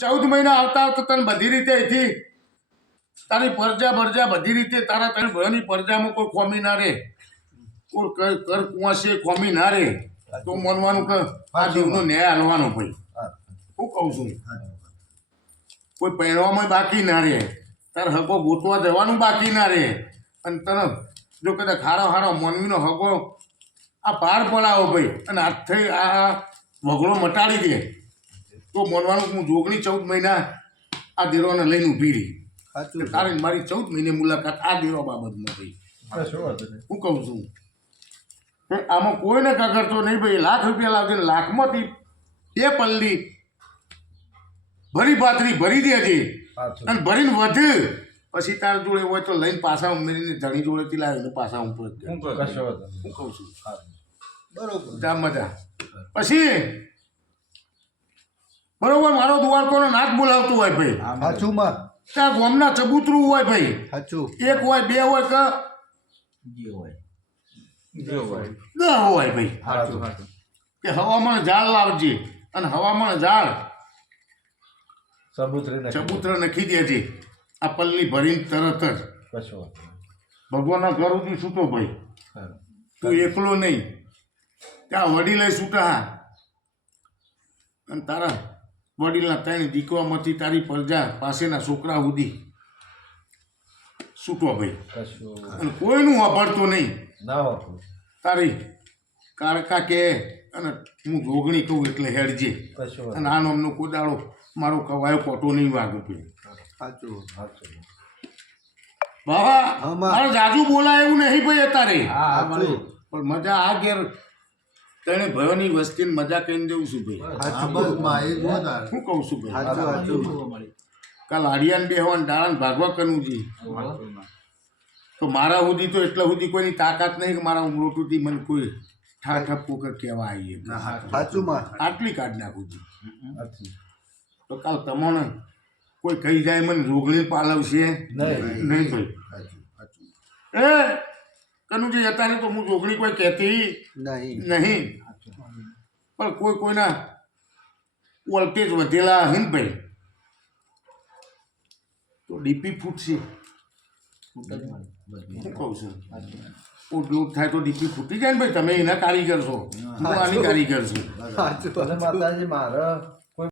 14 મહિના આવતા આવતા તને બધી રીતે અહીંથી તારી પરજા બરજા બધી રીતે તારા તને ભયની પરજામાં કોઈ ખોમી ના રહે, કોઈ કર કુંવાસી ખોમી ના રહે, તો માનવાનું કે આ જીવનો ન્યાય હાલવાનો ભાઈ. હું કહું છું, કોઈ પહેરવામાં બાકી ના રહે, તારે હગો ગોતવા જવાનું બાકી ના રહે. અને તને જો કદાચ હારો હારો માનવીનો હગો આ પાર પડાવો ભાઈ અને આજથી આ વગડો મટાડી દે, તો માનવાનું હું જોગણી 14 મહિના આ દેરોને લઈને ઊભી રહી. તારે મારી 14 મહિને મુલાકાત આ દેરો બાબતમાં ભાઈ. હું કહું છું આમાં કોઈને કગરતો નહીં ભાઈ. ₹1,00,000 લાવજે, લાખમાંથી 2 પલ્લી ભરી પાથરી ભરી દેજે અને ભરીને વધે પછી તાર જોડે હોય તો લઈને પાછા ઉમેરીને ધણી જોડેથી લાવીને પાછા હું કહું છું બરોબર. જા મજા પછી બરોબર. મારો દ્વારકોનો નાથ બોલાવતું હોય ભાઈ. સાચું માં ત્યાં ગામના ચબૂતરું હોય ભાઈ. સાચું. 1 હોય 2 હોય કે 10 હોય ભાઈ. કે હવામાન ઝાડ લાવજે અને હવામાન ઝાડ ચબૂત્ર નખી દેજે આ પલ્લી ભરીને તરત જ ભગવાનના ઘર સુધી છૂટો ભાઈ. તું એકલો નહીં, ત્યાં વડીલે છૂટા અને તારા વડીલના 3 દીકરામાંથી તારી પ્રજા પાસેના છોકરા સુધી છૂટો ભાઈ. અને કોઈનું વાપરતો નહીં. તારી કાળકા કે અને હું જોગણી કહું એટલે હેડજે. અને આનો અમનો કોદાળો મારો કવાયો કોટો નહીં વાગ્યો ભાઈ. બાબા મારે જાજુ બોલાય એવું નહીં ભાઈ અત્યારે. પણ મજા આ ઘેર તને ભયોની વસ્તીને મજા કહીને દેવું છું ભાઈ. શું કહું છું ભાઈ, કાલ હાડિયાને બેહવાને ડાળાને ભાગવા કરવું છે તો મારા સુધી તો એટલા સુધી કોઈની તાકાત નહીં કે મારા ઉમરોટુથી મને કોઈ ઠાઠપકો કે કહેવા આવીએ. આટલી કાઢ નાખું છું. તો કાલ તમને કોઈ કહી જાય મને રોગણી પાલવશે નહીં ભાઈ. એ કનુજી અત્યારે તો હું રોગણી કોઈ કહેતી નહીં, પણ કોઈના વોલ્ટેજ વધેલા હે ને ભાઈ તો ડીપી ફૂટશે. હું કહું છું લોટ થાય તો ડીપી ફૂટી જાય ને ભાઈ. તમે એના કારીગર છો, હું આની કારીગર છું. માતાજી મારા